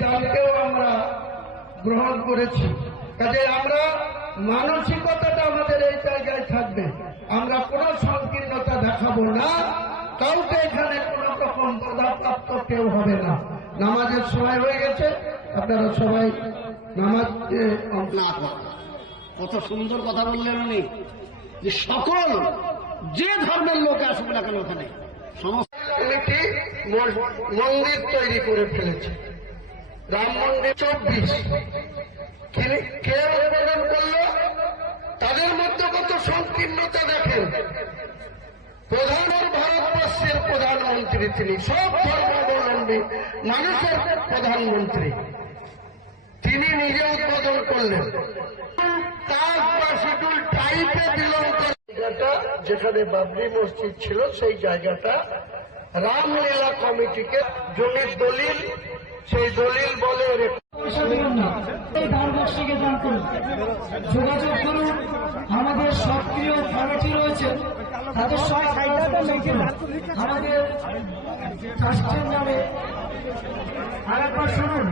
গানকেও আমরা গ্রহণ করেছি। কাজে আমরা মানসিকতাটা আমাদের এই জায়গায় থাকবে, আমরা কোনো সংকীর্ণতা দেখাবো না, কাউকে এখানে কোন রকম বাধাপ্রাপ্ত কেউ হবে না। নামাজের সময় হয়ে গেছে, আপনারা সবাই নামাজ। কত সুন্দর কথা বললেন উনি, যে সকল যে ধর্মের লোক আসবে না কেন ওখানে কমিটি মন্দির তৈরি করে ফেলেছে, রাম মন্দির 24। কে উদ্বোধন করলো? তাদের মধ্যে কত সংকীর্ণতা দেখেন। ভারতবর্ষের প্রধানমন্ত্রী তিনি, সব ধর্মাবলম্বী মানুষের প্রধানমন্ত্রী, তিনি নিজে উদ্বোধন করলেন। যেখানে বাবরি মসজিদ ছিল সেই জায়গাটা রামলীলা কমিটিকে জমির দলিল, সেই দলিল বলে যোগাযোগ করুন। আমাদের সক্রিয় কমিটি রয়েছে, তাদের আমাদের ট্রাস্টের নামে আরেকবার শুনুন।